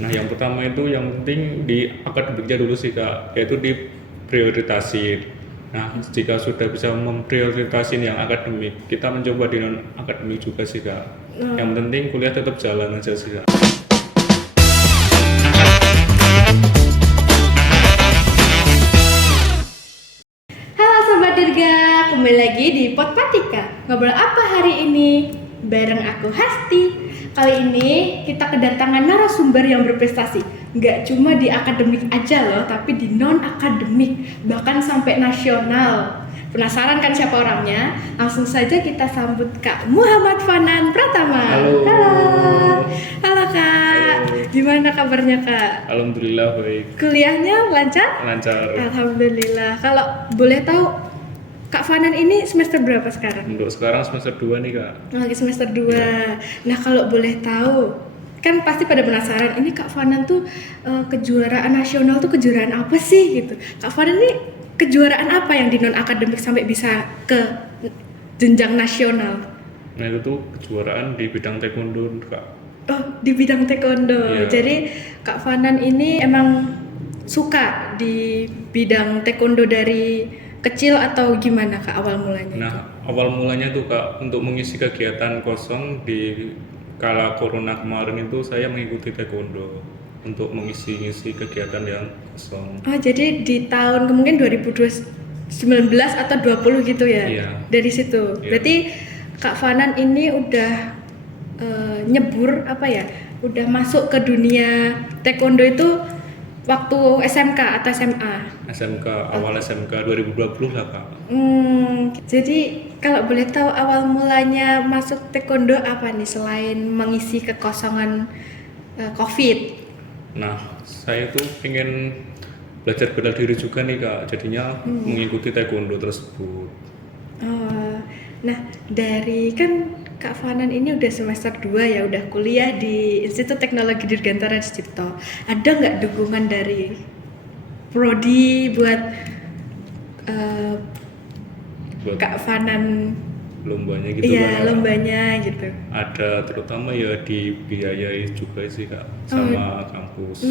Nah, yang pertama itu yang penting di akademiknya dulu sih Kak, yaitu diprioritasin. Nah, jika sudah bisa memprioritasin yang akademik, kita mencoba di non akademik juga sih Kak. Yang penting kuliah tetap jalan aja sih Kak. Halo Sobat Dirga, kembali lagi di Potpatika. Ngobrol apa hari ini? Bareng aku Hasti. Kali ini kita kedatangan narasumber yang berprestasi. Nggak cuma di akademik aja loh, tapi di non-akademik, bahkan sampai nasional. Penasaran kan siapa orangnya? Langsung saja kita sambut Kak Muhammad Fanan Pratama. Halo. Halo Kak. Halo. Gimana kabarnya Kak? Alhamdulillah baik, Kuliahnya lancar? lancar. Alhamdulillah. Kalau boleh tahu, Kak Fanan ini semester berapa sekarang? Untuk sekarang semester 2 nih Kak. Lagi semester 2. Nah, kalau boleh tahu, kan pasti pada penasaran, ini Kak Fanan tuh kejuaraan nasional tuh kejuaraan apa sih gitu. Kak Fanan ini kejuaraan apa yang di non akademik sampai bisa ke jenjang nasional? Nah, itu tuh kejuaraan di bidang taekwondo Kak. Oh, di bidang taekwondo. Iya. Jadi Kak Fanan ini emang suka di bidang taekwondo dari kecil atau gimana Kak awal mulanya? Nah, awal mulanya tuh Kak, untuk mengisi kegiatan kosong di kala corona kemarin itu saya mengikuti taekwondo untuk mengisi-ngisi kegiatan yang kosong. Oh, jadi di tahun kemungkinan 2019 atau 20 gitu ya? Iya. Dari situ. Iya. Berarti Kak Fanan ini udah nyebur apa ya? Udah masuk ke dunia taekwondo itu waktu SMK atau SMA? SMK, awal SMK 2020 lah Kak. Jadi kalau boleh tahu awal mulanya masuk taekwondo apa nih selain mengisi kekosongan COVID? Nah, saya tuh pengen belajar bela diri juga nih Kak, jadinya mengikuti taekwondo tersebut. Oh, nah dari kan Kak Fanan ini udah semester 2 ya, udah kuliah di Institut Teknologi Dirgantara Cipto. Ada nggak dukungan dari Prodi buat Buat Kak Fanan? lombanya gitu kan Iya, Kak. lombanya gitu. Ada terutama ya dibiayai juga sih Kak, sama kampus,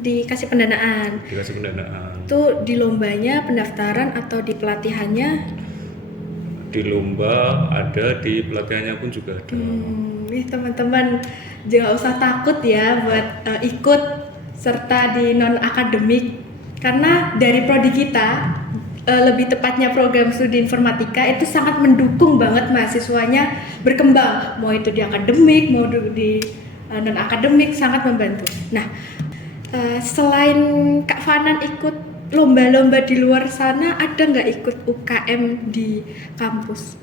Dikasih pendanaan. dikasih pendanaan. Itu di lombanya, pendaftaran atau di pelatihannya? Di lomba ada, di pelatihannya pun juga ada. Nih teman-teman jangan usah takut ya buat ikut serta di non akademik karena dari prodi kita lebih tepatnya program studi informatika itu sangat mendukung banget mahasiswanya berkembang, mau itu di akademik mau di non akademik, sangat membantu. Nah, selain Kak Fanan ikut lomba-lomba di luar sana, ada nggak ikut UKM di kampus?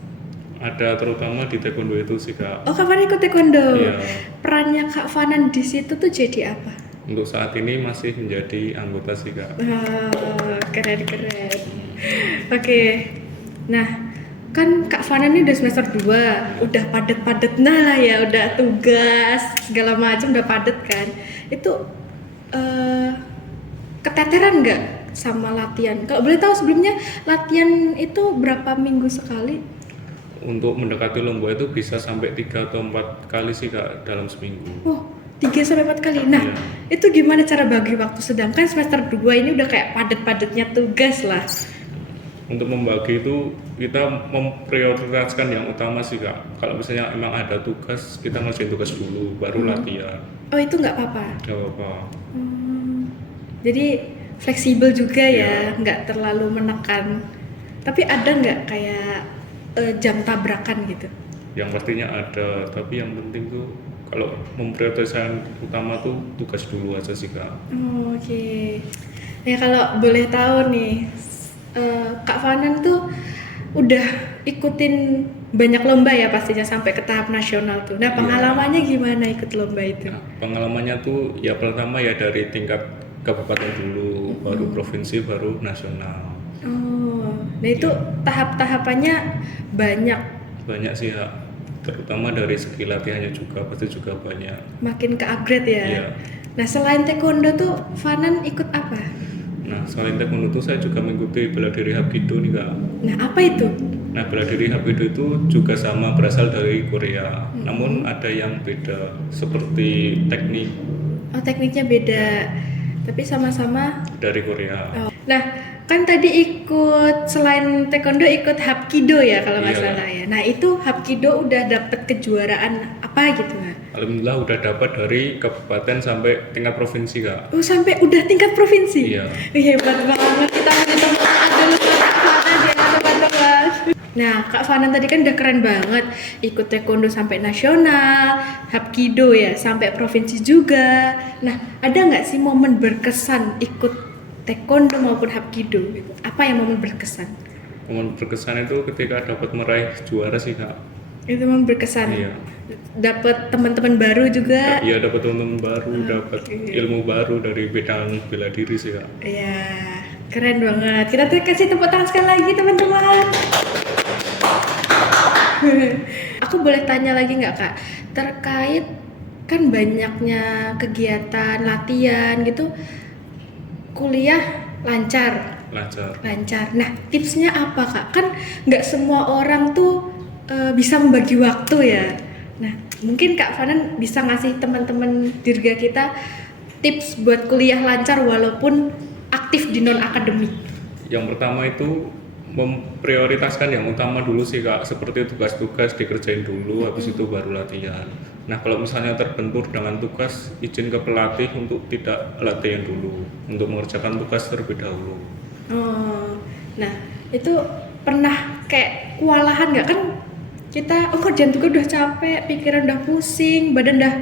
Ada terutama di taekwondo itu sih Kak. Oh, Kak Fanan ikut taekwondo. Iya. Perannya Kak Fanan di situ tuh jadi apa? Untuk saat ini masih menjadi anggota sih Kak. Keren. Oke. Nah, kan Kak Fanan ini udah semester 2, udah padet-padet lah ya, udah tugas segala macam udah padet kan. Itu keteteran nggak sama latihan? Kalau boleh tahu sebelumnya latihan itu berapa minggu sekali? Untuk mendekati lomba itu bisa sampai 3 atau 4 kali sih Kak dalam seminggu. Oh, 3-4 kali. Nah, Iya. itu gimana cara bagi waktu? Sedangkan semester 2 ini udah kayak padet-padetnya tugas lah. Untuk membagi itu kita memprioritaskan yang utama sih Kak. Kalau misalnya emang ada tugas, kita ngerjain tugas dulu, baru latihan. Oh, itu nggak apa-apa. Gak apa-apa. Jadi fleksibel juga ya, Iya. nggak terlalu menekan. Tapi ada nggak kayak jam tabrakan gitu? Yang pastinya ada, tapi yang penting tuh kalau memprioritaskan utama tuh tugas dulu aja sih Kak. Oh, oke. Ya kalau boleh tahu nih, Kak Fanan tuh udah ikutin banyak lomba ya pastinya sampai ke tahap nasional tuh. Nah, Iya. pengalamannya gimana ikut lomba itu? Nah, pengalamannya tuh ya pertama ya dari tingkat kabupaten dulu, baru provinsi, baru nasional. Oh, nah itu tahap-tahapannya banyak, Banyak sih Kak, terutama dari segi latihannya juga pasti juga banyak. makin ke upgrade ya. Iya. Nah, selain taekwondo tuh Fanan ikut apa? Nah, selain taekwondo itu saya juga mengikuti bela diri Hapkido nih Kak. Nah, apa itu? Nah, bela diri Hapkido itu juga sama berasal dari Korea, namun ada yang beda seperti teknik. Oh, tekniknya beda, tapi sama-sama. dari Korea. Oh. Nah, kan tadi ikut selain taekwondo ikut hapkido ya kalau nggak Iya. salah ya. Nah itu hapkido udah dapet kejuaraan apa gitu nggak? Alhamdulillah udah dapat dari kabupaten sampai tingkat provinsi kak. Oh sampai udah tingkat provinsi? Iya. Hebat banget, kita mau tepuk tangan dulu buat Kak Fanan ya teman-teman. Nah Kak Fanan tadi kan udah keren banget, ikut taekwondo sampai nasional, hapkido ya sampai provinsi juga. Nah ada nggak sih momen berkesan ikut taekwondo maupun hapkido gitu? Apa yang momen berkesan? Momen berkesan itu ketika dapat meraih juara sih kak. Itu momen berkesan. Iya. Dapat teman-teman baru juga. Iya dapat teman baru, dapat ilmu baru dari bidang bela diri sih kak. Iya, keren banget. Kita kasih tepuk tangan sekali lagi teman-teman. Aku boleh tanya lagi nggak kak? Terkait kan banyaknya kegiatan latihan gitu, kuliah lancar. Lancar. Nah, tipsnya apa kak? Kan nggak semua orang tuh bisa membagi waktu ya. Nah, mungkin Kak Fanan bisa ngasih teman-teman dirga kita tips buat kuliah lancar walaupun aktif di non akademik. Yang pertama itu memprioritaskan yang utama dulu sih kak, seperti tugas-tugas dikerjain dulu, habis itu baru latihan. Nah kalau misalnya terbentur dengan tugas, izin ke pelatih untuk tidak latihan dulu, untuk mengerjakan tugas terlebih dahulu. Oh, nah itu pernah kayak kewalahan nggak kan? Kita kerjaan tugas udah capek, pikiran udah pusing, badan udah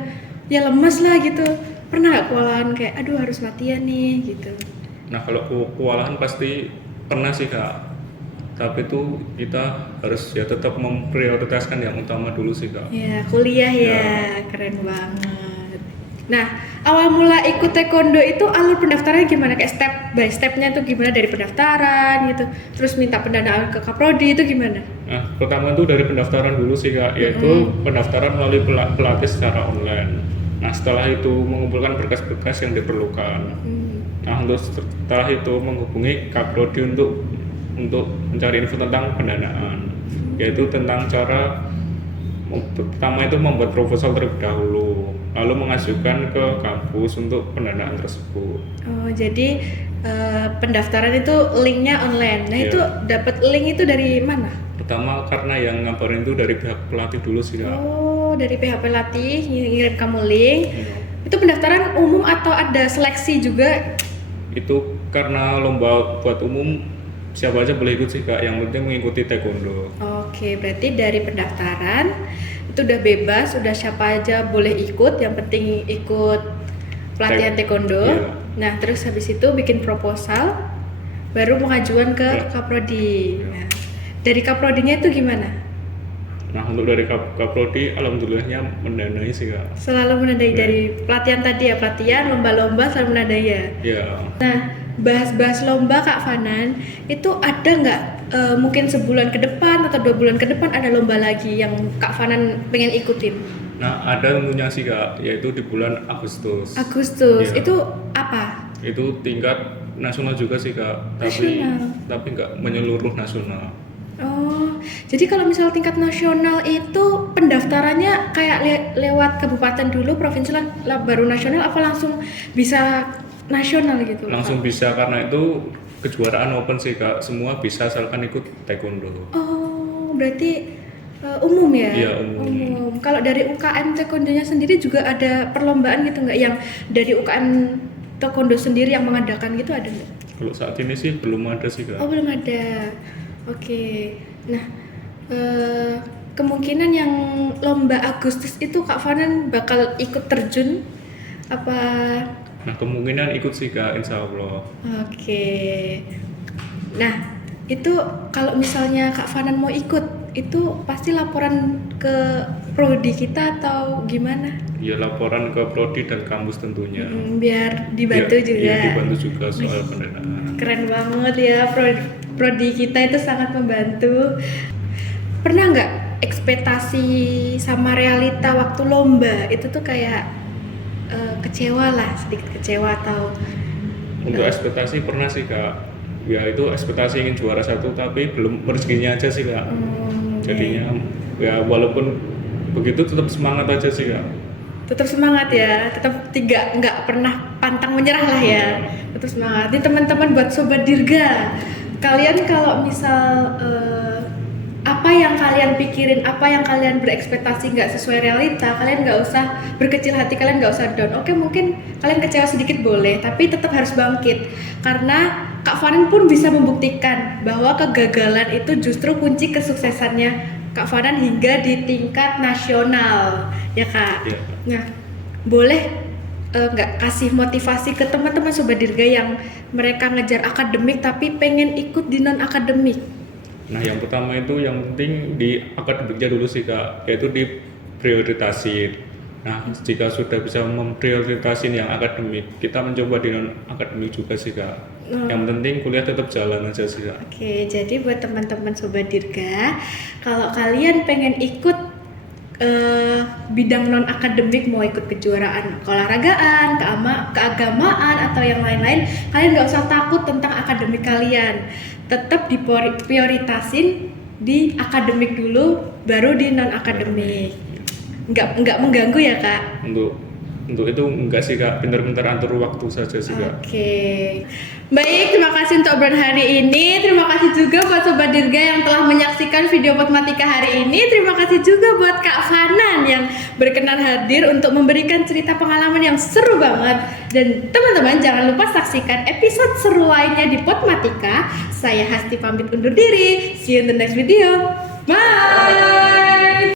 ya lemes lah gitu. Pernah nggak kewalahan kayak aduh harus latihan nih gitu? Nah kalau kewalahan pasti pernah sih kak, tapi itu kita harus ya tetap memprioritaskan yang utama dulu sih kak. Ya kuliah ya, keren banget. Nah awal mula ikut taekwondo itu alur pendaftarannya gimana? Kayak step by stepnya tuh gimana dari pendaftaran gitu, terus minta pendanaan ke Kaprodi itu gimana? Nah pertama itu dari pendaftaran dulu sih kak, yaitu pendaftaran melalui pelatih secara online. Nah setelah itu mengumpulkan berkas-berkas yang diperlukan. Nah untuk setelah itu menghubungi Kaprodi untuk mencari info tentang pendanaan, yaitu tentang cara pertama itu membuat proposal terlebih dahulu, lalu mengajukan ke kampus untuk pendanaan tersebut. Oh jadi pendaftaran itu linknya online. Nah Iya. itu dapat link itu dari mana? Pertama karena yang ngabarin itu dari pihak pelatih dulu sih kak. Oh dari pihak pelatih ngirim kamu link. Iya. Itu pendaftaran umum atau ada seleksi juga? Itu karena lomba buat umum siapa aja boleh ikut sih kak, yang penting mengikuti taekwondo. Oke, berarti dari pendaftaran itu udah bebas, udah siapa aja boleh ikut, yang penting ikut pelatihan taekwondo. Iya. Nah, terus habis itu bikin proposal, baru mengajukan ke Iya. Kaprodi. Iya. Nah, dari Kaprodinya itu gimana? Nah untuk dari Kaprodi alhamdulillahnya mendanai sih kak. Selalu menandai Iya. dari pelatihan tadi ya, pelatihan, lomba-lomba selalu menandai ya. Ya Nah, bahas-bahas lomba Kak Fanan, itu ada nggak mungkin sebulan ke depan atau 2 bulan ke depan ada lomba lagi yang Kak Fanan pengen ikutin? nah ada tentunya sih kak, yaitu di bulan Agustus. Agustus, Iya. itu apa? Itu tingkat nasional juga sih kak, Nasional. tapi nggak menyeluruh nasional. Oh, jadi kalau misal tingkat nasional itu pendaftarannya kayak lewat kabupaten dulu, provinsi lah, baru nasional, apa langsung bisa nasional gitu? Langsung bisa, karena itu kejuaraan open sih kak, semua bisa asalkan ikut taekwondo. Oh, berarti umum ya? Iya, umum. Kalau dari UKM taekwondonya sendiri juga ada perlombaan gitu nggak? Yang dari UKM taekwondo sendiri yang mengadakan gitu ada nggak? Kalau saat ini sih belum ada sih kak. Oh belum ada. Oke. Nah kemungkinan yang lomba Agustus itu Kak Fanan bakal ikut terjun apa? Nah kemungkinan ikut sih kak, insya Allah. Oke. Nah itu kalau misalnya Kak Fanan mau ikut itu pasti laporan ke prodi kita atau gimana? Ya laporan ke prodi dan kampus tentunya. Biar dibantu Iya, juga. iya, dibantu juga soal pendanaan. Keren banget ya prodi kita itu sangat membantu. Pernah nggak ekspektasi sama realita waktu lomba itu tuh kayak kecewa lah, sedikit kecewa atau Untuk ekspektasi pernah sih kak. Ya itu ekspektasi ingin juara 1 tapi belum rezekinya aja sih kak. Jadinya ya walaupun begitu tetap semangat aja sih kak. Tetap semangat ya, tetap nggak pernah pantang menyerah lah ya. Tetap semangat. Ini teman-teman buat Sobat Dirga, kalian kalau misal apa yang kalian pikirin, apa yang kalian berekspektasi nggak sesuai realita, kalian nggak usah berkecil hati, kalian nggak usah down. Oke, mungkin kalian kecewa sedikit boleh, tapi tetap harus bangkit. Karena Kak Farhan pun bisa membuktikan bahwa kegagalan itu justru kunci kesuksesannya Kak Farhan hingga di tingkat nasional, ya Kak. Iya. Nah, boleh nggak kasih motivasi ke teman-teman Sobat Dirga yang mereka ngejar akademik tapi pengen ikut di non akademik? Nah, yang pertama itu yang penting di akademiknya dulu sih Kak, yaitu diprioritasin. Nah, jika sudah bisa memprioritasin yang akademik, kita mencoba di non akademik juga sih Kak. Yang penting kuliah tetap jalan aja sih Kak. Oke, jadi buat teman-teman Sobat Dirga, kalau kalian pengen ikut bidang non akademik, mau ikut kejuaraan keolahragaan, keagamaan atau yang lain-lain, kalian nggak usah takut tentang akademik kalian. Tetap diprioritasin di akademik dulu, baru di non akademik. Nggak mengganggu ya Kak? Untuk itu enggak sih Kak, pintar-pintar atur waktu saja sih Kak. Oke. Baik, terima kasih untuk obrolan hari ini. Terima kasih juga buat Sobat Dirga yang telah menyaksikan video Potmatika hari ini. Terima kasih juga buat Kak Fanan yang berkenan hadir untuk memberikan cerita pengalaman yang seru banget. Dan teman-teman jangan lupa saksikan episode seru lainnya di Potmatika. Saya Hasti pamit undur diri. See you in the next video. Bye.